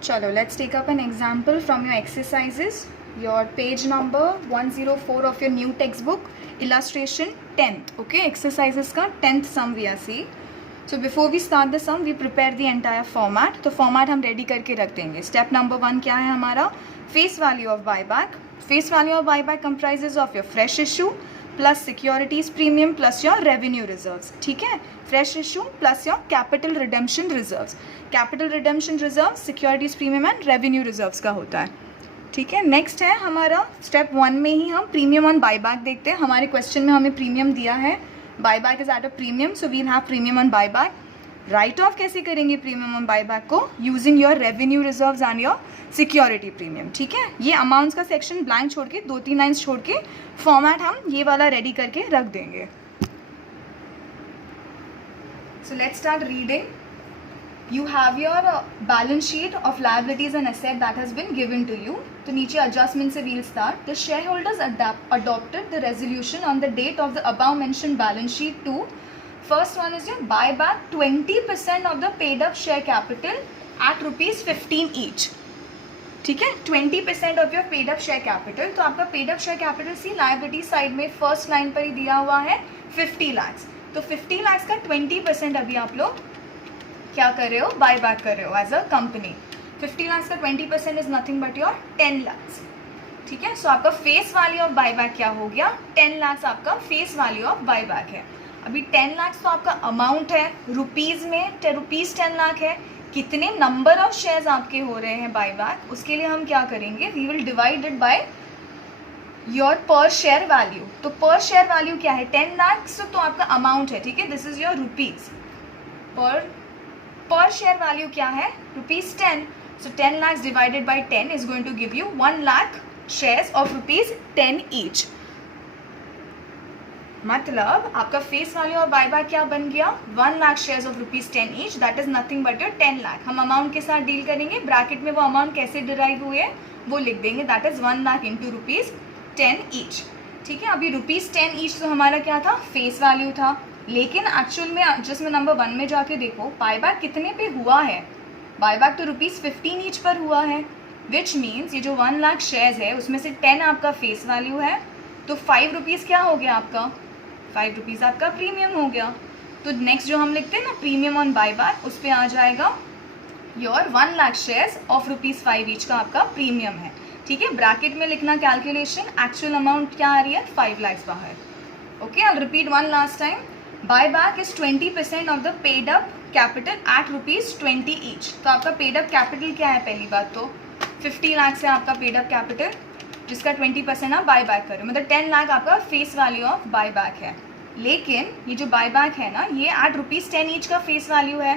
चलो, let's take up an example from your exercises. Your page number 104 of your new textbook, illustration 10th. Okay, exercises का 10th sum we are seeing. So before we start the sum, we prepare the entire format. तो format हम ready करके रख देंगे. Step number 1 क्या है हमारा? Face value of buyback. Face value of buyback comprises of your fresh issue plus securities premium plus your revenue reserves. ठीक है, fresh issue plus your capital redemption reserves. Capital redemption reserves, securities premium and revenue reserves का होता है. ठीक है, next है हमारा step 1 में ही हम प्रीमियम ऑन बायबैक देखते हैं. हमारे क्वेश्चन में हमें प्रीमियम दिया है, buyback is at a premium, so we'll have premium on buyback. Write off कैसे करेंगे प्रीमियम ऑन बायबैक को? Using your revenue reserves and your security premium. ठीक है, ये अमाउंट्स का सेक्शन ब्लैंक छोड़ के 2-3 लाइन्स छोड़ के फॉर्मेट हम ये वाला रेडी करके रख देंगे. So let's start reading. You have your balance sheet of liabilities and asset that has been given to you. तो नीचे adjustment से we'll start. The shareholders adopted the resolution on the date of the above mentioned balance sheet to, first one is your buy back 20% of the paid up share capital at rupees 15 each. ठीक है, 20% of your paid up share capital. तो आपका paid up share capital सी liability side में first line पर ही दिया हुआ है 50 lakhs. तो 50 lakhs का 20% अभी आप लोग क्या कर रहे हो? बाय बैक कर रहे हो एज अ कंपनी. 50 लाख का 20% is nothing but your 10 lakh. ठीक है, सो आपका face value of buy back क्या हो गया? 10 लाख आपका face value of buy back है. अभी 10 लाख तो आपका अमाउंट है, रुपीज में रुपीज 10 लाख है. कितने नंबर ऑफ शेयर्स आपके हो रहे हैं बाय बैक, उसके लिए हम क्या करेंगे? We will divide it by your per share value. तो पर शेयर वैल्यू क्या है? 10 लाख तो आपका अमाउंट है. ठीक है, this is your rupees. Per share value क्या है? Rupees 10. So 10 lakhs divided by 10 is going to give you 1 lakh shares of rupees 10 each. मतलब आपका फेस वैल्यू और बायबैक क्या बन गया? 1 lakh shares of rupees 10 each. That is nothing but your 10 lakh. हम amount के साथ डील करेंगे. ब्रैकेट में वो अमाउंट कैसे डिराइव हुए वो लिख देंगे. That is 1 lakh into rupees 10 each. ठीक है, अभी रुपीज 10 ईच तो हमारा क्या था? फेस वैल्यू था. लेकिन एक्चुअल में जिसमें नंबर 1 में जाके देखो बायबैक कितने पे हुआ है. बायबैक तो रुपीज़ 15 ईच पर हुआ है, विच मीन्स ये जो 1 लाख शेयर्स है उसमें से 10 आपका फेस वैल्यू है. तो 5 रुपीज़ क्या हो गया आपका? 5 रुपीज़ आपका प्रीमियम हो गया. तो नेक्स्ट जो हम लिखते हैं ना प्रीमियम ऑन बायबैक, उस पर आ जाएगा your 1 lakh shares of rupees 5 each का आपका प्रीमियम है. ठीक है, ब्रैकेट में लिखना कैलकुलेशन. एक्चुअल अमाउंट क्या आ रही है? 5 lakhs बाहर. Okay, I will repeat one last time. Buyback is 20% of the paid up capital at rupees 20 each. तो आपका पेड अप कैपिटल क्या है? पहली बात तो 50 लाख से आपका पेड अप कैपिटल, जिसका 20% आप बाय बैक करो. मतलब 10 लाख आपका face value of buy back है. लेकिन ये जो बाय बैक है ना, ये एट रुपीज़ 10 ईच का फेस वैल्यू है.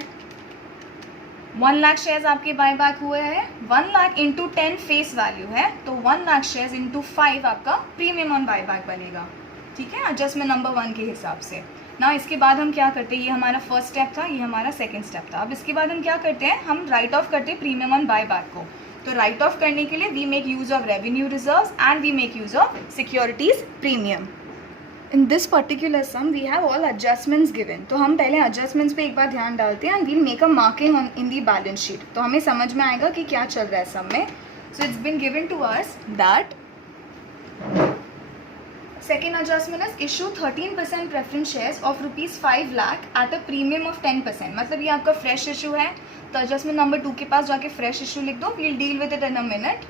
1 लाख शेयर्स आपके बाय बैक हुए हैं. 1 लाख इंटू 10 फेस वैल्यू है, तो 1 लाख शेयर्स इंटू 5 आपका प्रीमियम ऑन बाय बैक बनेगा. ठीक है, एडजस्टमेंट नंबर 1 के हिसाब से ना. इसके बाद हम क्या करते हैं? ये हमारा फर्स्ट स्टेप था, ये हमारा सेकंड स्टेप था. अब इसके बाद हम क्या करते हैं? हम राइट ऑफ करते हैं प्रीमियम ऑन बाय बैक को. तो राइट ऑफ करने के लिए we make use of revenue reserves and we make use of securities premium. In this particular sum we have all adjustments given. तो हम पहले एडजस्टमेंट्स पे एक बार ध्यान डालते हैं and we'll make a marking on in the balance sheet. तो हमें समझ में आएगा कि क्या चल रहा है सम में. So it's been given to us that second adjustment is issue 13% preference shares of rupees 5 lakh at a premium of 10%. मतलब ये आपका फ्रेश इशू है. तो एडजस्टमेंट नंबर 2 के पास जाके फ्रेश इशू लिख दो. We'll deal with it in a minute.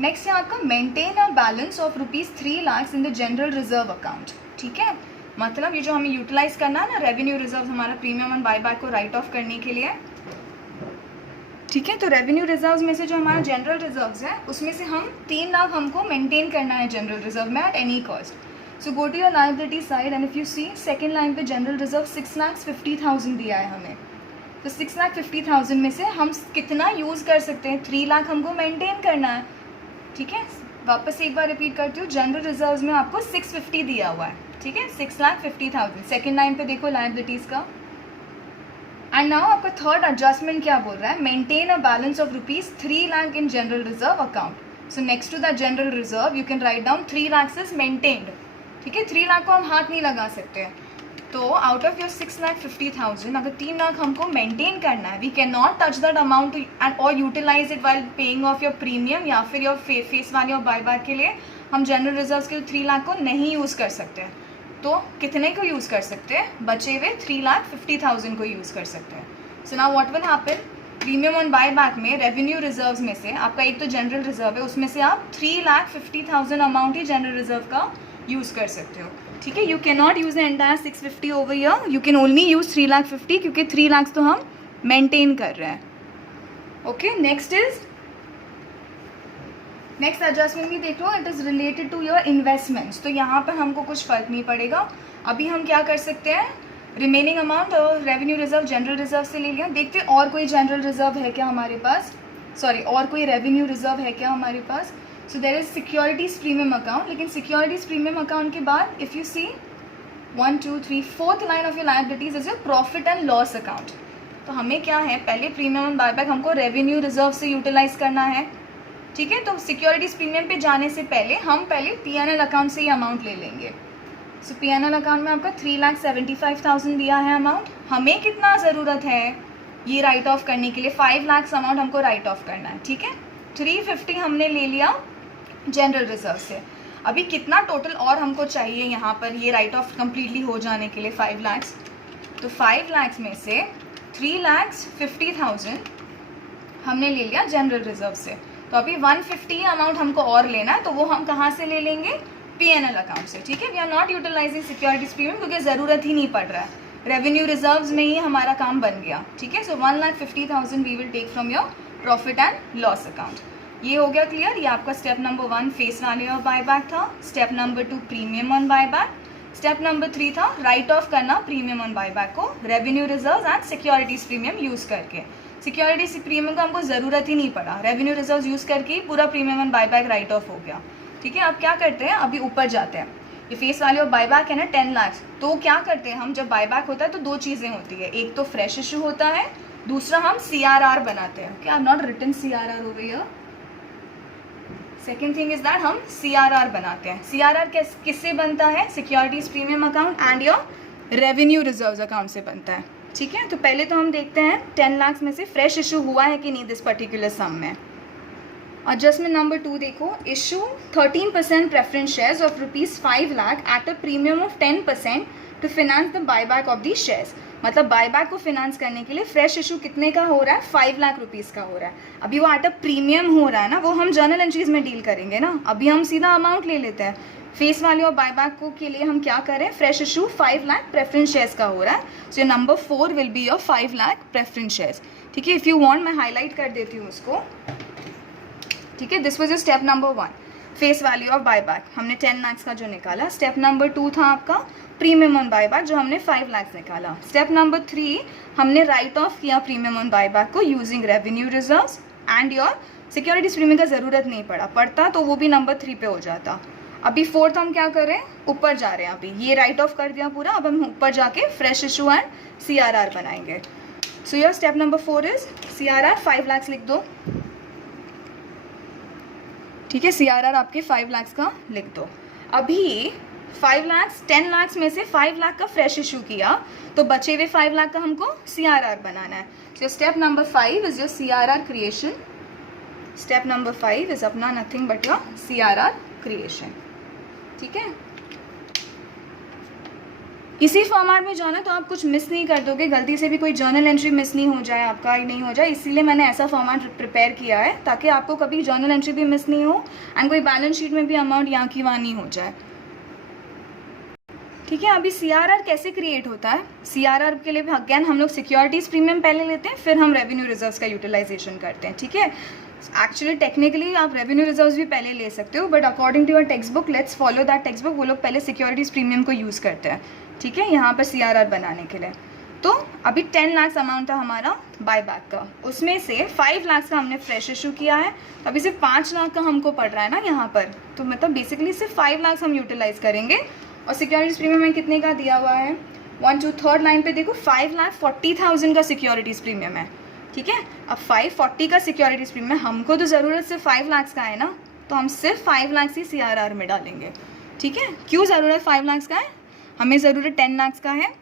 Next है आपका maintain a balance of rupees 3 lakhs in the general reserve account. ठीक है, मतलब ये जो हमें यूटिलाइज करना है ना रेवेन्यू रिजर्व हमारा प्रीमियम ऑन बायबैक को राइट ऑफ करने के लिए. ठीक है, तो रेवेन्यू रिजर्व्स में से जो हमारा जनरल रिजर्व्स है उसमें से हम 3 लाख हमको मेंटेन करना है जनरल रिजर्व में at any cost. So go to your liability side and if you see second line पे जनरल रिजर्व 6,50,000 दिया है हमें. तो 6,50,000 में से हम कितना यूज़ कर सकते हैं? 3 लाख हमको मेंटेन करना है. ठीक है, वापस एक बार रिपीट करती हूँ. जनरल रिजर्व्स में आपको 650 दिया हुआ है. ठीक है, 6,50,000. सेकेंड लाइन पे देखो लायबिलिटीज़ का. एंड नाउ आपका थर्ड एडजस्टमेंट क्या बोल रहा है? Maintain a balance of rupees 3 lakh in general reserve account. So next to that general reserve you can write down 3 lakhs is maintained. ठीक है, 3 लाख को हम हाथ नहीं लगा सकते. तो आउट ऑफ योर 6,50,000 अगर 3 लाख हमको मेंटेन करना है, we can not touch that amount and और utilize it while paying off your premium या फिर your face value of buyback के लिए हम जनरल रिजर्व्स के 3 लाख को नहीं यूज़ कर सकते। तो कितने को यूज़ कर सकते हैं? बचे हुए 3,50,000 को यूज़ कर सकते हैं। So now what will happen, premium on buyback में रेवेन्यू रिजर्व्स में से आपका एक तो जनरल रिजर्व है, उसमें से आप 3,50,000 अमाउंट ही जनरल रिजर्व का यूज़ कर सकते हो। ठीक है, you can not use the entire 650 over year, you can only use 3,50,000 क्योंकि 3 लाख तो हम मेंटेन कर रहे हैं। ओके, नेक्स्ट एडजस्टमेंट भी देख लो, it is related to your investments. तो यहाँ पर हमको कुछ फ़र्क नहीं पड़ेगा। अभी हम क्या कर सकते हैं, रिमेनिंग अमाउंट और रेवेन्यू रिजर्व जनरल रिजर्व से ले लिया। देखते हैं और कोई जनरल रिजर्व है क्या हमारे पास, और कोई रेवेन्यू रिजर्व है क्या हमारे पास। So there is securities premium account, लेकिन सिक्योरिटीज़ प्रीमियम अकाउंट के बाद if you see 1 2 3 4th line of your liabilities is your profit and loss account. तो हमें क्या है, पहले प्रीमियम एंड बायबैक हमको रेवेन्यू रिजर्व से यूटिलाइज करना है। ठीक है, तो सिक्योरिटीज़ प्रीमियम पे जाने से पहले हम पहले P&L अकाउंट से ही अमाउंट ले लेंगे। सो P&L अकाउंट में आपका 3,75,000 दिया है अमाउंट। हमें कितना ज़रूरत है ये राइट ऑफ करने के लिए? 5 लाख अमाउंट हमको राइट ऑफ करना है। ठीक है, 350 हमने ले लिया जनरल रिजर्व से। अभी कितना टोटल और हमको चाहिए यहाँ पर ये राइट ऑफ कम्प्लीटली हो जाने के लिए? 5 लाख। तो 5 लाख में से 3,50,000 हमने ले लिया जनरल रिजर्व से। तो अभी 150 अमाउंट हमको और लेना है, तो वो हम कहाँ से ले लेंगे? P&L अकाउंट से। ठीक है, we are not utilising securities premium क्योंकि ज़रूरत ही नहीं पड़ रहा है, रेवेन्यू रिजर्व्स में ही हमारा काम बन गया। ठीक है, so 1,50,000 we will take from your profit and loss account. ये हो गया क्लियर। ये आपका step number 1 face value of buyback था। Step number 2 premium on buyback. Step number 3 था राइट ऑफ करना प्रीमियम ऑन बायबैक को revenue reserve and securities premium use करके। सिक्योरिटीज प्रीमियम का हमको ज़रूरत ही नहीं पड़ा, रेवेन्यू रिजर्व यूज़ करके पूरा premium on buyback write off हो गया। ठीक है, अब क्या करते हैं, अभी ऊपर जाते हैं। ये फेस वैल्यू ऑफ बायबैक है ना 10 लाख। तो क्या करते हैं हम, जब बायबैक होता है तो 2 चीज़ें होती है, एक तो फ्रेश इशू होता है, दूसरा हम CRR बनाते हैं। क्या not written CRR over here. Second thing is that हम CRR बनाते हैं। CRR किससे बनता है? Securities premium account and your revenue reserve account से बनता है। ठीक है, तो पहले तो हम देखते हैं 10 लाख में से फ्रेश इशू हुआ है कि नहीं दिस पर्टिकुलर सम में। एडजस्टमेंट नंबर 2 देखो, issue 13% preference shares of ₹5 lakh at a premium of 10% to finance the buyback of the shares. मतलब बायबैक को फिनांस करने के लिए फ्रेश इशू कितने का हो रहा है? 5 लाख रुपीज़ का हो रहा है। अभी वो एट अ प्रीमियम हो रहा है ना, वो हम जर्नल एंट्रीज में डील करेंगे ना। अभी हम सीधा अमाउंट ले लेते हैं। फेस वैल्यू ऑफ बायबैक को के लिए हम क्या करें, fresh issue 5 lakh preference shares का हो रहा है। So number 4 will be your 5 lakh preference shares. ठीक है, इफ़ यू वांट मैं हाईलाइट कर देती हूँ उसको। ठीक है, this was your step number 1 face value of buyback, हमने 10 लाख का जो निकाला। स्टेप नंबर 2 था आपका प्रीमियम ऑन बायबैक जो हमने 5 लाख निकाला। स्टेप नंबर 3 हमने राइट ऑफ किया प्रीमियम ऑन बायबैक को using revenue reserves and your securities premium का ज़रूरत नहीं पड़ता तो वो भी नंबर 3 पे हो जाता। अभी 4th हम क्या कर रहे हैं, ऊपर जा रहे हैं। अभी ये राइट ऑफ कर दिया पूरा, अब हम ऊपर जाके फ्रेश इशू एंड CRR बनाएंगे। So your step number 4 is CRR 5 lakh लिख दो। ठीक है, CRR आपके 5 लाख का लिख दो। अभी 5 लाख 10 लाख में से 5 लाख का फ्रेश इशू किया तो बचे हुए 5 लाख का हमको CRR बनाना है। So step number 5 is your CRR creation. Step number 5 is अपना nothing but your CRR creation. ठीक है, इसी फॉर्मेट में जाना तो आप कुछ मिस नहीं कर दोगे, गलती से भी कोई जर्नल एंट्री मिस नहीं हो जाए, आपका नहीं हो जाए, इसीलिए मैंने ऐसा फॉर्मेट प्रिपेयर किया है ताकि आपको कभी जर्नल एंट्री भी मिस नहीं हो एंड कोई बैलेंस शीट में भी अमाउंट यहाँ की वहाँ नहीं हो जाए। ठीक है, अभी CRR कैसे क्रिएट होता है? CRR के लिए अगेन हम लोग सिक्योरिटीज़ प्रीमियम पहले लेते हैं, फिर हम रेवेन्यू रिजर्व्स का यूटिलाइजेशन करते हैं। ठीक है, एक्चुअली टेक्निकली आप रेवेन्यू रिजर्व्स भी पहले ले सकते हो, but according to your text book, let's follow that text book, वो लोग पहले सिक्योरिटीज़ प्रीमियम को यूज़ करते हैं। ठीक है, यहाँ पर CRR बनाने के लिए। तो अभी 10 लाख अमाउंट था हमारा बायबैक का, उसमें से 5 लाख का हमने फ्रेश इशू किया है, तो अभी सिर्फ 5 लाख का हमको पड़ रहा है ना यहाँ पर, तो मतलब बेसिकली सिर्फ 5 लाख हम यूटिलाइज करेंगे। और सिक्योरिटीज़ प्रीमियम में कितने का दिया हुआ है? 1 2 3rd लाइन पे देखो 5,40,000 का सिक्योरिटीज़ प्रीमियम है। ठीक है, अब 540 का सिक्योरिटीज़ प्रीमियम, हमको तो ज़रूरत सिर्फ 5 लाख का है ना, तो हम सिर्फ 5 लाख से CRR में डालेंगे। ठीक है, क्यों ज़रूरत 5 लाख का है? हमें ज़रूरत 10 लाख का है,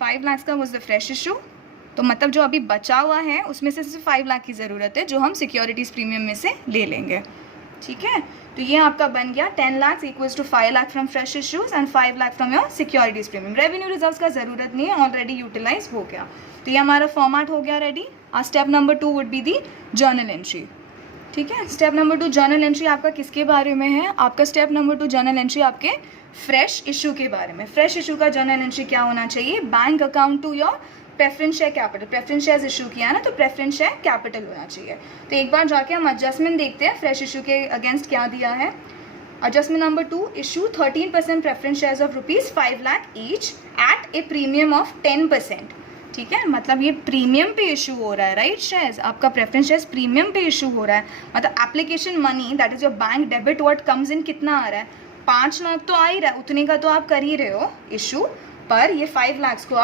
5 लाख का वाज द फ्रेश इशू, तो मतलब जो अभी बचा हुआ है उसमें से सिर्फ 5 लाख की ज़रूरत है जो हम सिक्योरिटीज़ प्रीमियम में से ले लेंगे। ठीक है, तो ये आपका बन गया 10 lakh equals to 5 lakh from fresh issues and 5 lakh from your securities premium. Revenue reserves का ज़रूरत नहीं है, ऑलरेडी यूटिलाइज हो गया। तो ये हमारा फॉर्मेट हो गया ready. Step number 2 would be the journal entry. ठीक है, स्टेप नंबर 2 जर्नल एंट्री आपका किसके बारे में है? आपका स्टेप नंबर 2 जर्नल एंट्री आपके फ्रेश इशू के बारे में। फ्रेश इशू का जर्नल एंट्री क्या होना चाहिए? Bank account to your preference share capital. Preference shares issue किया है ना, तो प्रेफरेंस शेयर कैपिटल होना चाहिए। तो एक बार जाके हम एडजस्टमेंट देखते हैं फ्रेश इशू के अगेंस्ट क्या दिया है। Adjustment number 2, issue 13% preference shares of ₹5 lakh each eight A premium of 10%। ठीक है, मतलब ये प्रीमियम पे इशू हो रहा है, राइट? शेयर्स आपका प्रेफरेंस शेयर्स प्रीमियम पे इशू हो रहा है, मतलब application money that is your bank debit what comes in कितना आ रहा है? 5 लाख तो आ ही रहा है, उतने का तो आप कर ही रहे हो इशू, पर ये 5 लाख को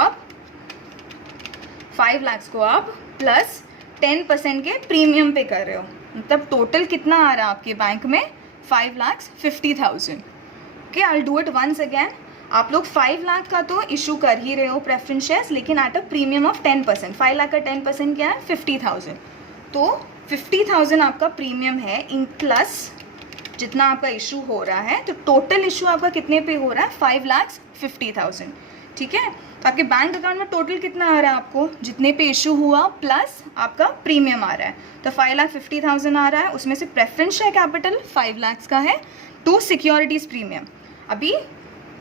आप प्लस 10% के प्रीमियम पे कर रहे हो, मतलब टोटल कितना आ रहा है आपके बैंक में? 5,50,000। Okay, I will do it once again. आप लोग 5 लाख का तो इशू कर ही रहे हो प्रेफरेंस शेयर्स, लेकिन eight a premium of 10%। 5 lakh का 10% क्या है? 50,000। तो 50,000 आपका प्रीमियम है इन प्लस जितना आपका इशू हो रहा है, तो टोटल इशू आपका कितने पे हो रहा है? 5,50,000। ठीक है, तो आपके बैंक अकाउंट में टोटल कितना आ रहा है आपको? जितने पे इशू हुआ प्लस आपका प्रीमियम आ रहा है, तो 5,50,000 आ रहा है। उसमें से प्रेफरेंस शेयर कैपिटल 5 लाख का है टू सिक्योरिटीज प्रीमियम। अभी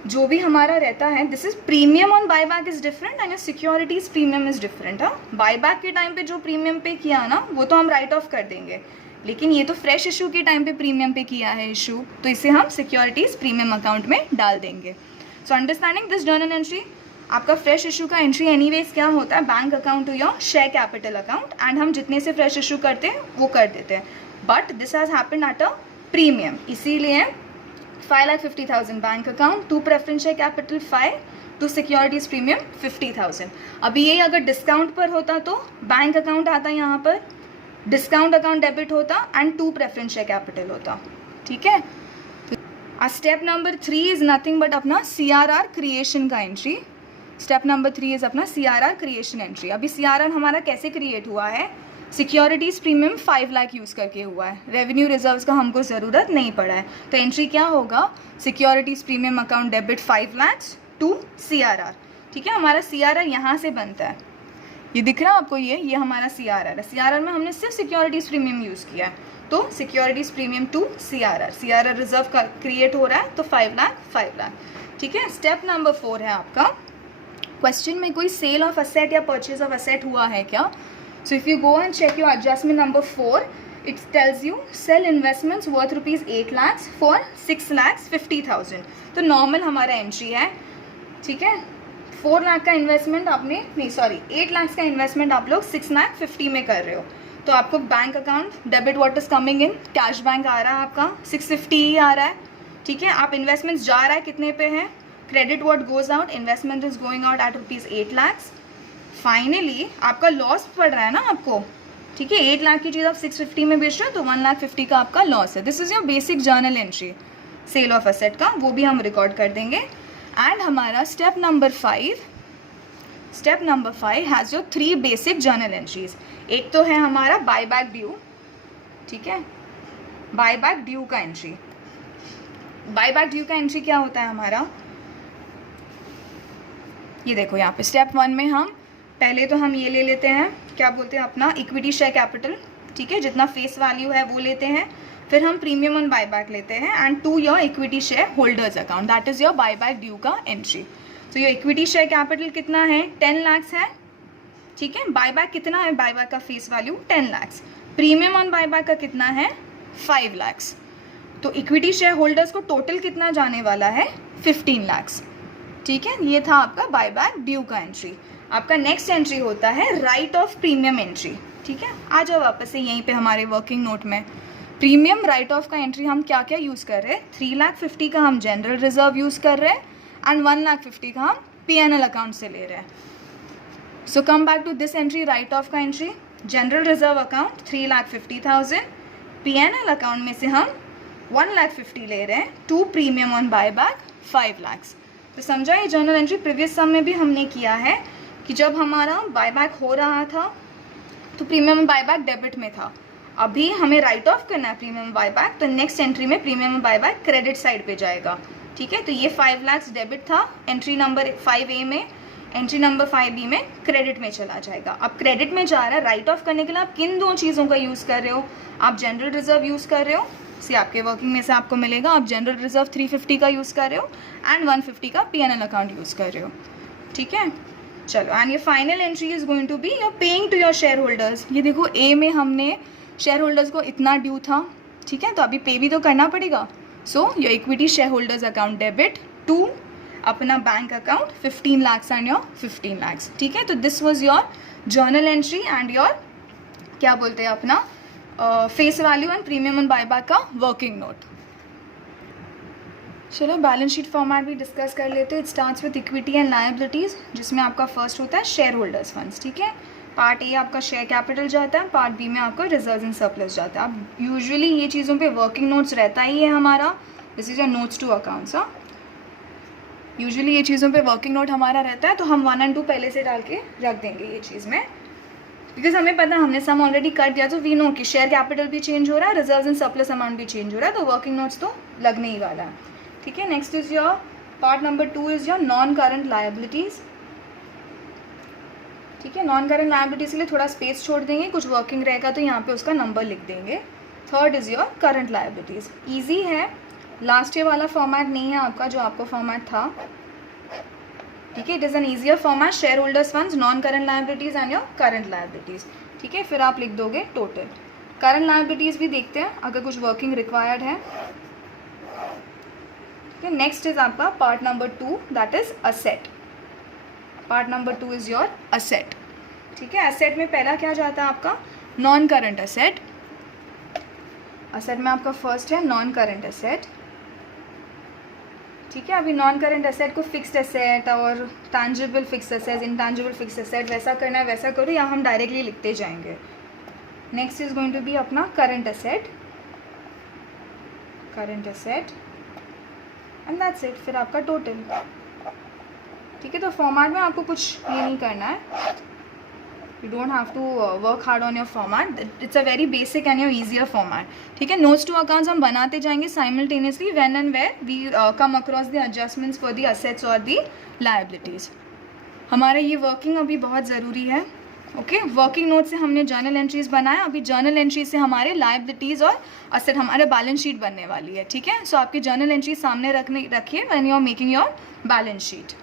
जो भी हमारा रहता है, this is premium on buyback is different and securities premium is different. हाँ, बायबैक के टाइम पे जो प्रीमियम पे किया ना वो तो हम राइट ऑफ कर देंगे, लेकिन ये तो फ्रेश इशू के टाइम पे प्रीमियम पे किया है इशू, तो इसे हम सिक्योरिटीज प्रीमियम अकाउंट में डाल देंगे। So understanding this journal entry, आपका फ्रेश इशू का एंट्री एनीवेज क्या होता है? Bank account to your share capital account, and हम जितने से फ्रेश इशू करते हैं वो कर देते हैं, but this has happened at a premium, इसीलिए 5,50,000 bank account to preference share capital 5 to securities premium 50,000। अभी ये अगर डिस्काउंट पर होता तो बैंक अकाउंट आता यहाँ पर, डिस्काउंट अकाउंट डेबिट होता and to preference share capital होता। ठीक है, step number 3 is nothing but अपना CRR क्रिएशन का एंट्री। स्टेप नंबर 3 इज अपना CRR क्रिएशन एंट्री। अभी CRR हमारा कैसे क्रिएट हुआ है? सिक्योरिटीज़ प्रीमियम 5 लाख यूज़ करके हुआ है, रेवेन्यू रिजर्व्स का हमको ज़रूरत नहीं पड़ा है, तो एंट्री क्या होगा? Securities premium account debit 5 lakh to CRR। ठीक है, हमारा CRR यहाँ से बनता है, ये दिख रहा है आपको, ये हमारा CRR है। CRR में हमने सिर्फ सिक्योरिटीज़ प्रीमियम यूज़ किया है, तो securities premium to CRR reserve का क्रिएट हो रहा है, तो 5 लाख। ठीक है, स्टेप नंबर 4 है आपका, क्वेश्चन में कोई सेल ऑफ असेट या परचेज ऑफ असेट हुआ है क्या? So if you go and check your adjustment number 4, it tells you sell investments worth ₹8 lakh for 6,50,000। तो नॉर्मल हमारा एंट्री है। ठीक है, 4 लाख का इन्वेस्टमेंट आपने, नहीं सॉरी 8 लाख का इन्वेस्टमेंट आप लोग 6,50,000 में कर रहे हो, तो आपको bank account debit what is coming in, cash bank आ रहा है आपका 650 ही आ रहा है। ठीक है, आप इन्वेस्टमेंट्स जा रहा है कितने पे है? Credit what goes out, investment is going out at ₹8 lakh. Finally आपका लॉस पड़ रहा है ना आपको। ठीक है, 8 लाख की चीज़ आप 650 में बेच रहे हो, तो 1,50,000 का आपका लॉस है। This is your basic journal entry cell of asset का, वो भी हम रिकॉर्ड कर देंगे। एंड हमारा step number 5 has your 3 basic journal entries. एक तो है हमारा बायबैक ड्यू। ठीक है, बायबैक ड्यू का एंट्री। बायबैक ड्यू का एंट्री क्या होता है हमारा? ये देखो यहाँ पे स्टेप 1 में हम पहले तो हम ये ले लेते हैं, क्या बोलते हैं अपना इक्विटी शेयर कैपिटल। ठीक है, जितना फेस वैल्यू है वो लेते हैं, फिर हम प्रीमियम ऑन बायबैक लेते हैं and to your equity share holders account, that is your buyback due का एंट्री। तो योर इक्विटी शेयर कैपिटल कितना है? 10 लाख है। ठीक है, बायबैक कितना है? बायबैक का face value 10 lakh, premium on buyback का कितना है? 5 लाख। तो इक्विटी शेयर होल्डर्स को टोटल कितना जाने वाला है? 15 लाख। ठीक है, ये था आपका बायबैक ड्यू का एंट्री। आपका नेक्स्ट एंट्री होता है राइट ऑफ प्रीमियम एंट्री। ठीक है, आ जाओ वापस से यहीं पे हमारे वर्किंग नोट में। प्रीमियम राइट ऑफ का एंट्री हम क्या क्या यूज़ कर रहे हैं? 3,50,000 का हम जनरल रिजर्व यूज़ कर रहे हैं एंड 1,50,000 का हम P&L अकाउंट से ले रहे हैं। So come back to this entry, write off का entry, general reserve account 3,50,000, P&L account में से हम 1,50,000 ले रहे हैं to premium on buyback 5 lakh. तो समझा ये जर्नल एंट्री प्रीवियस सम में भी हमने किया है कि जब हमारा बायबैक हो रहा था तो प्रीमियम बायबैक डेबिट में था, अभी हमें राइट ऑफ करना है प्रीमियम बायबैक, तो नेक्स्ट एंट्री में प्रीमियम बायबैक क्रेडिट साइड पे जाएगा। ठीक है, तो ये 5 लाख डेबिट था एंट्री नंबर 5A में, एंट्री नंबर 5B में क्रेडिट में चला जाएगा। अब क्रेडिट में जा रहा है, राइट ऑफ करने के लिए आप किन दो चीज़ों का यूज़ कर रहे हो, आप जनरल रिजर्व यूज़ कर रहे हो, सी आपके वर्किंग में से आपको मिलेगा, आप जनरल रिजर्व 350 का यूज़ कर रहे हो एंड 150 का P&L अकाउंट यूज़ कर रहे हो। ठीक है, चलो, एंड ये final entry is going to be your paying to your share holders. ये देखो ए में हमने शेयर होल्डर्स को इतना ड्यू था, ठीक है, तो अभी पे भी तो करना पड़ेगा। So your equity share holders account debit to अपना bank account 15 lakhs and your 15 lakhs। ठीक है, तो this was your journal entry and your क्या बोलते हैं अपना face value and premium and buyback का वर्किंग नोट। चलो बैलेंस शीट फॉर्मेट भी डिस्कस कर लेते हैं। It starts with equity and liabilities, जिसमें आपका फर्स्ट होता है शेयर होल्डर्स फंड्स। ठीक है, पार्ट ए आपका शेयर कैपिटल जाता है, पार्ट बी में आपका रिजर्व्स एंड सरप्लस जाता है। अब यूजुअली ये चीज़ों पे वर्किंग नोट्स रहता ही है हमारा, this is your notes to accounts. हाँ, यूजुअली ये चीज़ों पे वर्किंग नोट हमारा रहता है, तो हम 1 और 2 पहले से डाल के रख देंगे ये चीज़ में, बिकॉज हमें पता है हमने सम ऑलरेडी कर दिया, तो वी नो कि शेयर कैपिटल भी चेंज हो रहा है, रिजर्व्स एंड सरप्लस अमाउंट भी चेंज हो रहा है, तो वर्किंग नोट्स तो लगने ही वाला है। ठीक है, next is your part number 2 is your non current liabilities. ठीक है, नॉन करंट लायबिलिटीज़ के लिए थोड़ा स्पेस छोड़ देंगे, कुछ वर्किंग रहेगा तो यहाँ पे उसका नंबर लिख देंगे। Third is your current liabilities, easy है, लास्ट ईयर वाला फॉर्मेट नहीं है आपका जो आपको फॉर्मेट था। ठीक है, it is an easier format, share holders funds, non current liabilities and your current liabilities. ठीक है, फिर आप लिख दोगे टोटल। करंट लायबिलिटीज़ भी देखते हैं अगर कुछ वर्किंग रिक्वायर्ड है। ठीक है, नेक्स्ट इज आपका part number 2 that is asset. Part number 2 is your asset. ठीक है, असेट में पहला क्या जाता है आपका नॉन करंट असेट। असेट में आपका फर्स्ट है नॉन करंट असेट। ठीक है, अभी नॉन करंट असेट को फिक्स्ड असेट और tangible fixed asset, intangible fixed asset वैसा करना है वैसा करो, या हम डायरेक्टली लिखते जाएंगे। Next is going to be अपना current asset, current asset and that's it, फिर आपका टोटल। ठीक है, तो फॉर्मेट में आपको कुछ ये नहीं करना है, you don't have to work hard on your format, it's a very basic and your easier format. ठीक है, नोट्स टू अकाउंट्स हम बनाते जाएंगे simultaneously when and where we come across the adjustments for the assets और the liabilities. हमारा ये working अभी बहुत ज़रूरी है। ओके, वर्किंग नोट से हमने जर्नल एंट्रीज बनाया, अभी जर्नल एंट्रीज से हमारे लायबिलिटीज़ और असेट हमारे बैलेंस शीट बनने वाली है। ठीक है, सो आपकी जर्नल एंट्रीज सामने रखिए when you are making your balance sheet.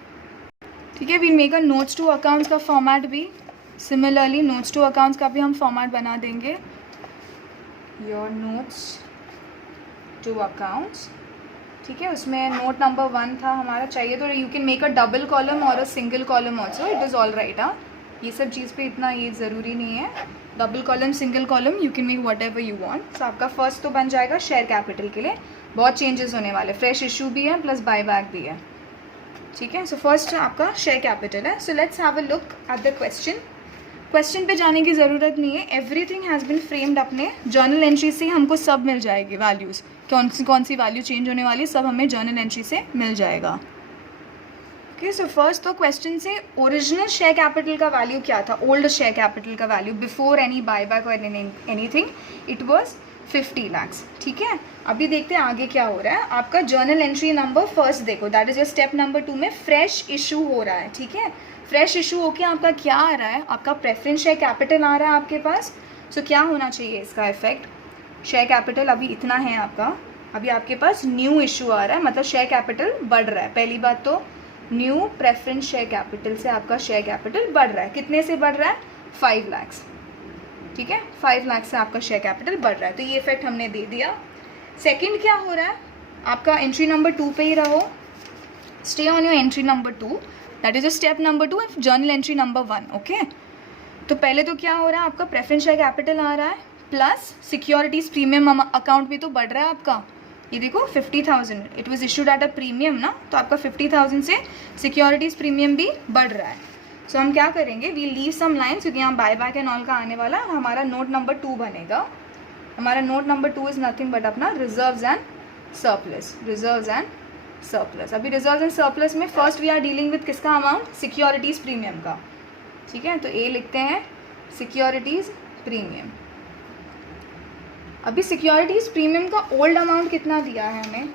ठीक है, we make a notes to accounts का फॉर्मेट भी सिमिलरली, नोट्स टू अकाउंट्स का भी हम फॉर्मेट बना देंगे। योर नोट्स टू अकाउंट्स, ठीक है, उसमें नोट नंबर 1 था हमारा, चाहिए तो you can make a double column और a single column also, it is all right. हाँ, ये सब चीज़ पे इतना ये ज़रूरी नहीं है, double column single column you can make whatever you want. So आपका फर्स्ट तो बन जाएगा शेयर कैपिटल के लिए, बहुत चेंजेस होने वाले, फ्रेश इशू भी है प्लस बाय बैक भी है। ठीक है, सो फर्स्ट आपका शेयर कैपिटल है। So let's have a look at the question. Question पे जाने की ज़रूरत नहीं है, एवरीथिंग हैज़ बिन फ्रेम्ड, अपने जर्नल एंट्री से हमको सब मिल जाएगी वैल्यूज़, कौन सी वैल्यू चेंज होने वाली सब हमें जर्नल एंट्री से मिल जाएगा। ओके, सो फर्स्ट तो क्वेश्चन से ओरिजिनल शेयर कैपिटल का वैल्यू क्या था, ओल्ड शेयर कैपिटल का वैल्यू बिफोर एनी बायबैक और एनीथिंग, इट वाज 50 lakhs। ठीक है, अभी देखते हैं आगे क्या हो रहा है। आपका जर्नल एंट्री नंबर फर्स्ट देखो, that is your step number 2 में फ्रेश इशू हो रहा है। ठीक है, फ्रेश इशू होके आपका क्या आ रहा है, आपका प्रेफरेंस शेयर कैपिटल आ रहा है आपके पास। सो क्या होना चाहिए इसका इफेक्ट, शेयर कैपिटल अभी इतना है आपका, अभी आपके पास न्यू इशू आ रहा है, मतलब शेयर कैपिटल बढ़ रहा है। पहली बात तो न्यू प्रेफरेंस शेयर कैपिटल से आपका शेयर कैपिटल बढ़ रहा है, कितने से बढ़ रहा है 5 lakhs। ठीक है, 5 लाख से आपका शेयर कैपिटल बढ़ रहा है, तो ये इफेक्ट हमने दे दिया। सेकंड क्या हो रहा है, आपका एंट्री नंबर 2 पे ही रहो, stay on your entry number 2, that is step number 2 journal entry number 1। Okay, तो पहले तो क्या हो रहा है, आपका प्रेफरेंस शेयर कैपिटल आ रहा है प्लस सिक्योरिटीज़ प्रीमियम अकाउंट भी तो बढ़ रहा है आपका। ये देखो 50,000 it was issued at a premium ना, तो आपका 50,000 से सिक्योरिटीज़ प्रीमियम भी बढ़ रहा है। सो हम क्या करेंगे, वी लीव सम लाइन्स, क्योंकि यहाँ बाय बैक एंड ऑल का आने वाला, हमारा नोट नंबर 2 बनेगा। हमारा note number 2 is nothing but अपना reserves and surplus, reserves and surplus. अभी रिजर्व्स एंड सरप्लस में first we are dealing with किसका अमाउंट, सिक्योरिटीज़ प्रीमियम का, ठीक है। तो ए लिखते हैं सिक्योरिटीज़ प्रीमियम। अभी सिक्योरिटीज़ प्रीमियम का ओल्ड अमाउंट कितना दिया है हमें,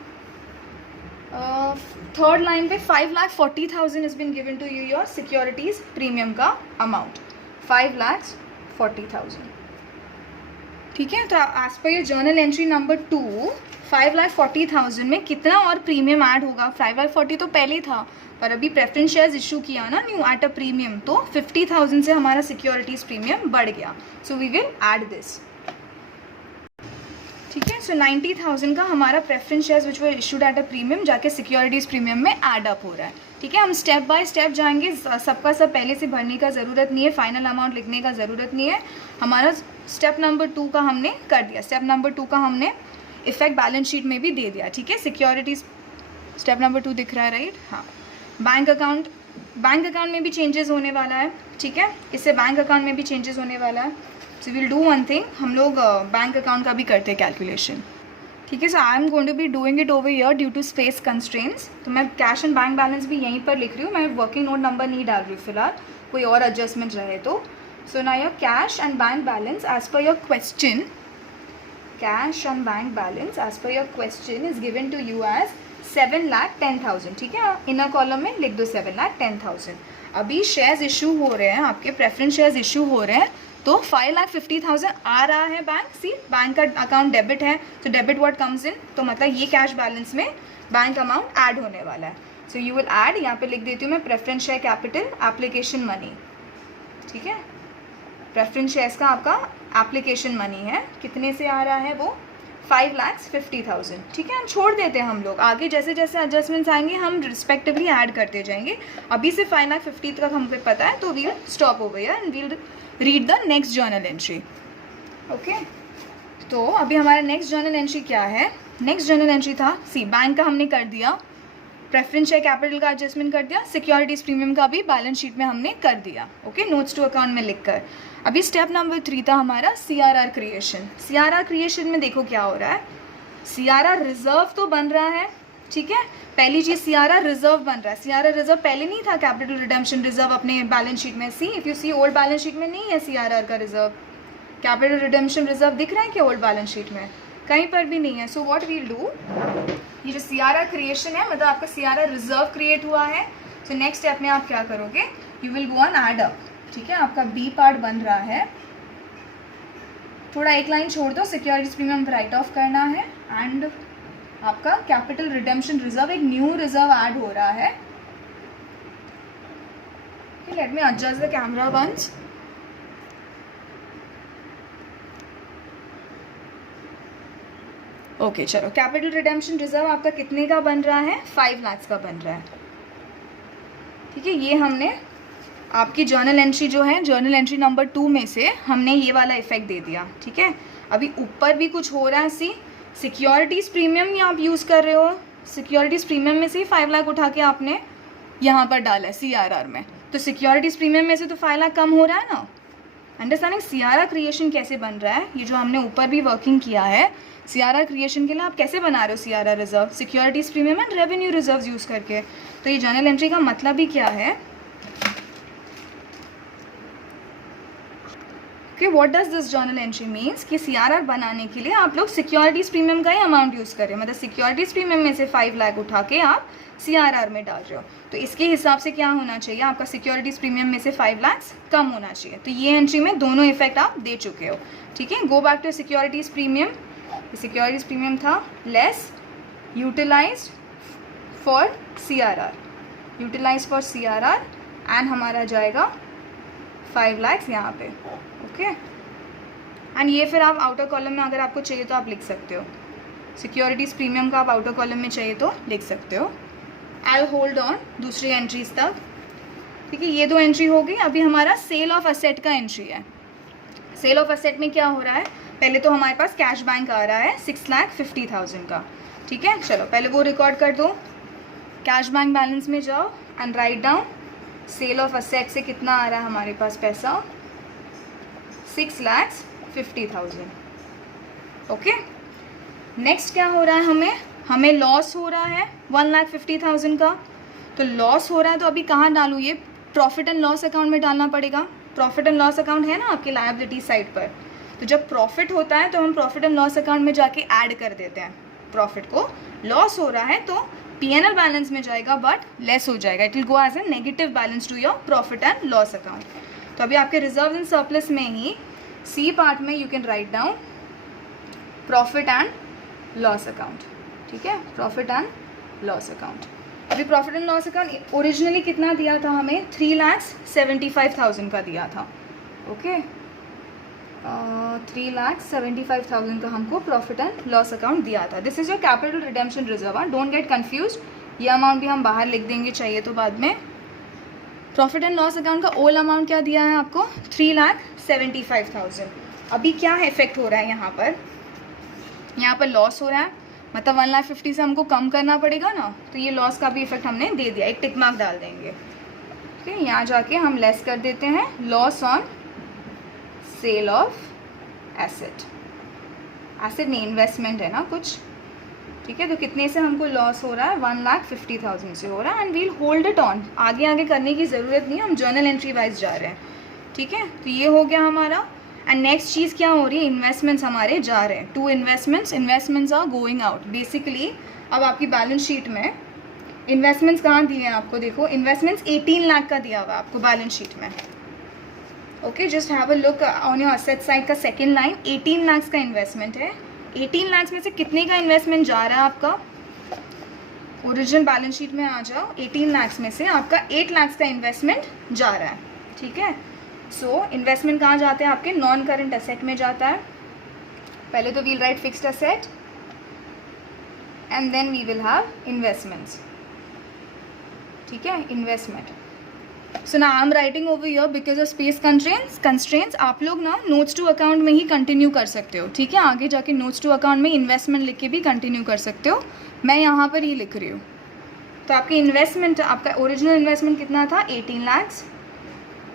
थर्ड लाइन पे 5,40,000 is been given to you your securities premium का अमाउंट 5,40,000, ठीक है। तो as per your journal entry number 2 5,40,000 में कितना और प्रीमियम ऐड होगा, 5,40,000 तो पहले ही था, पर अभी प्रेफरेंस शेयर्स इशू किया ना न्यू एट अ प्रीमियम, तो 50,000 से हमारा सिक्योरिटीज़ प्रीमियम बढ़ गया। So we will add this, ठीक है। सो 90,000 का हमारा preference shares which were issued at a premium जाके सिक्योरिटीज़ प्रीमियम में ऐड अप हो रहा है, ठीक है। हम स्टेप बाय स्टेप जाएंगे, सबका सब पहले से भरने का ज़रूरत नहीं है, फाइनल अमाउंट लिखने का ज़रूरत नहीं है। हमारा स्टेप नंबर 2 का हमने कर दिया, स्टेप नंबर 2 का हमने इफेक्ट बैलेंस शीट में भी दे दिया, ठीक है। सिक्योरिटीज़ स्टेप नंबर 2 दिख रहा है, राइट, हाँ। बैंक अकाउंट में भी चेंजेस होने वाला है, ठीक है। इससे बैंक अकाउंट में भी चेंजेस होने वाला है। So will do one thing, हम लोग बैंक अकाउंट का भी करते हैं कैलकुलेशन, ठीक है। So I am going to be doing it over here due to space constraints. तो मैं कैश एंड बैंक बैलेंस भी यहीं पर लिख रही हूँ, मैं वर्किंग नोट नंबर नहीं डाल रही हूँ फिलहाल, कोई और एडजस्टमेंट रहे तो। So now your cash and bank balance as per your question, cash and bank balance as per your question is given to you as 7,10,000, ठीक है। इनर कॉलम में लिख दो 7,10,000। अभी शेयर्स इशू हो रहे हैं, आपके प्रेफरेंस शेयर्स इशू हो रहे हैं, तो 5,50,000 आ रहा है बैंक, सी बैंक का अकाउंट डेबिट है, तो डेबिट व्हाट कम्स इन, तो मतलब ये कैश बैलेंस में बैंक अमाउंट ऐड होने वाला है। सो यू विल ऐड, यहाँ पे लिख देती हूँ मैं preference share capital application money, ठीक है। प्रेफरेंस शेयर्स का आपका एप्लीकेशन मनी है, कितने से आ रहा है वो 5,50,000, ठीक है। हम छोड़ देते हैं, हम लोग आगे जैसे जैसे एडजस्टमेंट्स आएंगे हम रिस्पेक्टिवली ऐड करते जाएंगे। अभी से 5,50,000 तक हमको पता है, तो we'll stop over here and we'll read the next journal entry, okay. तो अभी हमारा नेक्स्ट जर्नल एंट्री क्या है, नेक्स्ट जर्नल एंट्री था सी बैंक का हमने कर दिया, प्रेफरेंस शेयर कैपिटल का एडजस्टमेंट कर दिया, सिक्योरिटीज़ प्रीमियम का भी बैलेंस शीट में हमने कर दिया, ओके, नोट्स टू अकाउंट में लिखकर। अभी स्टेप नंबर 3 था हमारा CRR क्रिएशन। CRR क्रिएशन में देखो क्या हो रहा है, CRR रिजर्व तो बन रहा है, ठीक है। पहली चीज़ CRR रिजर्व बन रहा है, CRR रिजर्व पहले नहीं था, कैपिटल रिडेम्पशन रिजर्व अपने बैलेंस शीट में, see if you see old balance sheet में नहीं है CRR का रिजर्व, कैपिटल रिडेम्पशन रिजर्व दिख रहा है क्या ओल्ड बैलेंस शीट में, कहीं पर भी नहीं है। सो व्हाट वील डू, ये जो CRR क्रिएशन है मतलब आपका CRR रिजर्व क्रिएट हुआ है। सो नेक्स्ट स्टेप में आप क्या करोगे, you will go on add up, ठीक है। आपका B पार्ट बन रहा है, थोड़ा एक लाइन छोड़ दो, सिक्योरिटीज प्रीमियम राइट ऑफ करना है एंड आपका कैपिटल रिडेम्पशन रिजर्व, एक न्यू रिजर्व ऐड हो रहा है। Let me adjust the camera once. Okay चलो, कैपिटल रिडेम्पशन रिजर्व आपका कितने का बन रहा है, 5 लाख का बन रहा है, ठीक है। ये हमने आपकी जर्नल एंट्री जो है, जर्नल एंट्री नंबर 2 में से हमने ये वाला इफेक्ट दे दिया, ठीक है। अभी ऊपर भी कुछ हो रहा है, सी सिक्योरिटीज़ प्रीमियम ही आप यूज़ कर रहे हो, सिक्योरिटीज़ प्रीमियम में से ही 5 लाख उठा के आपने यहाँ पर डाला है CRR में, तो सिक्योरिटीज़ प्रीमियम में से तो 5 लाख कम हो रहा है ना। अंडरस्टैंडिंग CRR क्रिएशन कैसे बन रहा है, ये जो हमने ऊपर भी वर्किंग किया है, CRR क्रिएशन के लिए आप कैसे बना रहे हो CRR reserve, securities premium and revenue reserves use करके। तो ये जर्नल एंट्री का मतलब भी क्या है, कि what does this journal entry means कि CRR बनाने के लिए आप लोग सिक्योरिटीज़ प्रीमियम का ही अमाउंट यूज़ करें, मतलब सिक्योरिटीज़ प्रीमियम में से 5 लाख उठा के आप CRR में डाल रहे हो, तो इसके हिसाब से क्या होना चाहिए, आपका सिक्योरिटीज़ प्रीमियम में से 5 लाख कम होना चाहिए। तो ये एंट्री में दोनों इफेक्ट आप दे चुके हो, ठीक है। Go back to securities premium, securities premium था less utilised for CRR, utilise for CRR and हमारा जाएगा 5 लाख यहाँ पे, ओके। एंड ये फिर आप आउटर कॉलम में अगर आपको चाहिए तो आप लिख सकते हो, सिक्योरिटीज़ प्रीमियम का आप आउटर कॉलम में चाहिए तो लिख सकते हो। आई होल्ड ऑन दूसरी एंट्रीज तक, ठीक है। ये 2 एंट्री हो गई। अभी हमारा सेल ऑफ असेट का एंट्री है। सेल ऑफ असेट में क्या हो रहा है, पहले तो हमारे पास कैश बैंक आ रहा है 6,50,000 का, ठीक है। चलो पहले वो रिकॉर्ड कर दो, कैश बैंक बैलेंस में जाओ and write down sale of asset से कितना आ रहा है हमारे पास पैसा, 6,50,000, ओके। नेक्स्ट क्या हो रहा है, हमें लॉस हो रहा है 1,50,000 का, तो लॉस हो रहा है तो अभी कहाँ डालूँ, ये प्रॉफिट एंड लॉस अकाउंट में डालना पड़ेगा। प्रॉफिट एंड लॉस अकाउंट है ना आपके लायबिलिटी साइड पर, तो जब प्रॉफिट होता है तो हम प्रॉफिट एंड लॉस अकाउंट में जाके ऐड कर देते हैं प्रॉफिट को। लॉस हो रहा है तो P&L बैलेंस में जाएगा बट लेस हो जाएगा, it will go as a negative balance to your profit and loss account. तो अभी आपके रिजर्व एंड सरप्लस में ही सी पार्ट में you can write down profit and loss account, ठीक है, प्रॉफिट एंड लॉस अकाउंट। अभी profit and loss account originally कितना दिया था हमें, 3,75,000 का दिया था, ओके, 3,75,000 का हमको प्रॉफिट एंड लॉस अकाउंट दिया था। This is your capital redemption reserve, don't get confuse, ये अमाउंट भी हम बाहर लिख देंगे चाहिए तो बाद में। प्रॉफिट एंड लॉस अकाउंट का ओल अमाउंट क्या दिया है आपको, 3,75,000। अभी क्या इफेक्ट हो रहा है यहाँ पर लॉस हो रहा है, मतलब 1,50,000 से हमको कम करना पड़ेगा ना, तो ये लॉस का भी इफेक्ट हमने दे दिया, एक टिक मार्क डाल देंगे, ठीक है। यहाँ जाके हम लेस कर देते हैं loss on sale of asset, asset नहीं इन्वेस्टमेंट है ना कुछ, ठीक है। तो कितने से हमको लॉस हो रहा है, 1,50,000 से हो रहा है, and we'll hold it on, आगे करने की ज़रूरत नहीं है, हम जर्नल एंट्री वाइज जा रहे हैं, ठीक है। तो ये हो गया हमारा। एंड नेक्स्ट चीज़ क्या हो रही है, इन्वेस्टमेंट्स हमारे जा रहे हैं, 2 investments are going out basically. अब आपकी बैलेंस शीट में इन्वेस्टमेंट्स कहाँ दिए हैं आपको, देखो इन्वेस्टमेंट्स 18 लाख का दिया हुआ है आपको बैलेंस शीट में, okay. Just have a look on your asset side का सेकेंड लाइन, 18 लाख का इन्वेस्टमेंट है। 18 लाख में से कितने का इन्वेस्टमेंट जा रहा है आपका, ओरिजिनल बैलेंस शीट में आ जाओ, 18 लाख में से आपका 8 लाख का इन्वेस्टमेंट जा रहा है, ठीक है। सो इन्वेस्टमेंट कहाँ जाते हैं आपके, नॉन करंट असेट में जाता है। पहले तो we'll write fixed asset and then we will have investments, ठीक है, इन्वेस्टमेंट। सो ना I am writing over here because of space constraints. आप लोग ना नोट्स टू अकाउंट में ही कंटिन्यू कर सकते हो, ठीक है, आगे जाके नोट्स टू अकाउंट में इन्वेस्टमेंट लिख के भी कंटिन्यू कर सकते हो, मैं यहाँ पर ही लिख रही हूँ। तो आपकी इन्वेस्टमेंट, आपका ओरिजिनल इन्वेस्टमेंट कितना था, 18 लाख,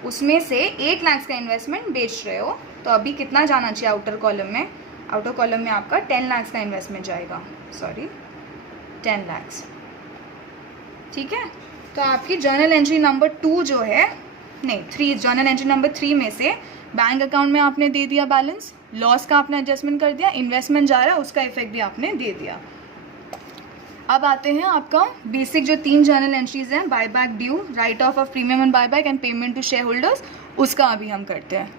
उसमें से 8 लाख का इन्वेस्टमेंट बेच रहे हो, तो अभी कितना जाना चाहिए आउटर कॉलम में, आउटर कॉलम में आपका 10 लाख का इन्वेस्टमेंट जाएगा, सॉरी 10 लाख, ठीक है। तो आपकी जर्नल एंट्री नंबर 2 जो है, नहीं 3, जर्नल एंट्री नंबर 3 में से बैंक अकाउंट में आपने दे दिया बैलेंस, लॉस का आपने एडजस्टमेंट कर दिया, इन्वेस्टमेंट जा रहा है उसका इफेक्ट भी आपने दे दिया। अब आते हैं आपका बेसिक जो 3 जर्नल एंट्रीज हैं, buy back due, write off premium on buy back and payment to share holders, उसका अभी हम करते हैं,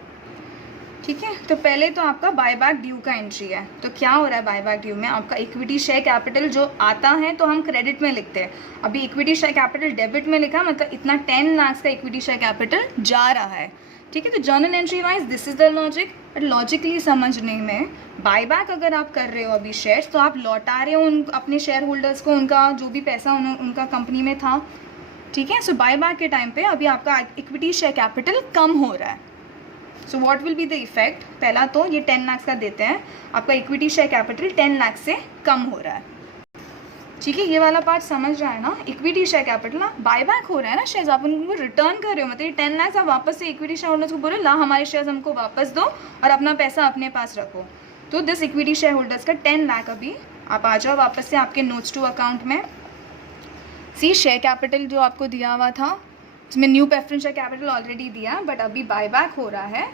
ठीक है। तो पहले तो आपका बाय बैक ड्यू का एंट्री है। तो क्या हो रहा है बाय बैक ड्यू में, आपका इक्विटी शेयर कैपिटल जो आता है तो हम क्रेडिट में लिखते हैं, अभी इक्विटी शेयर कैपिटल डेबिट में लिखा, मतलब इतना 10 लाख का इक्विटी शेयर कैपिटल जा रहा है, ठीक है। तो journal entry wise this is the logic, but logically समझने में बाय बैक अगर आप कर रहे हो अभी शेयर्स, तो आप लौटा रहे हो अपने शेयर होल्डर्स को उनका जो भी पैसा उनका कंपनी में था, ठीक है। सो बाय बैक के टाइम पे अभी आपका इक्विटी शेयर कैपिटल कम हो रहा है। So what will be the effect, पहला तो ये 10 लाख का देते हैं, आपका इक्विटी शेयर कैपिटल 10 लाख से कम हो रहा है, ठीक है। ये वाला पार्ट समझ रहा है ना, इक्विटी शेयर कैपिटल ना बाय बैक हो रहा है ना शेयर्स, आप उनको रिटर्न कर रहे हो, मतलब 10 लाख आप वापस से इक्विटी शेयर होल्डर्स को बोलो ला हमारे शेयर्स हमको वापस दो और अपना पैसा अपने पास रखो। तो दिस इक्विटी शेयर होल्डर्स का 10 लाख अभी आप आ जाओ वापस से आपके नोट्स टू अकाउंट में। सी शेयर कैपिटल जो आपको दिया हुआ था इसमें new preference share capital already दिया, बट अभी बाय बैक हो रहा है,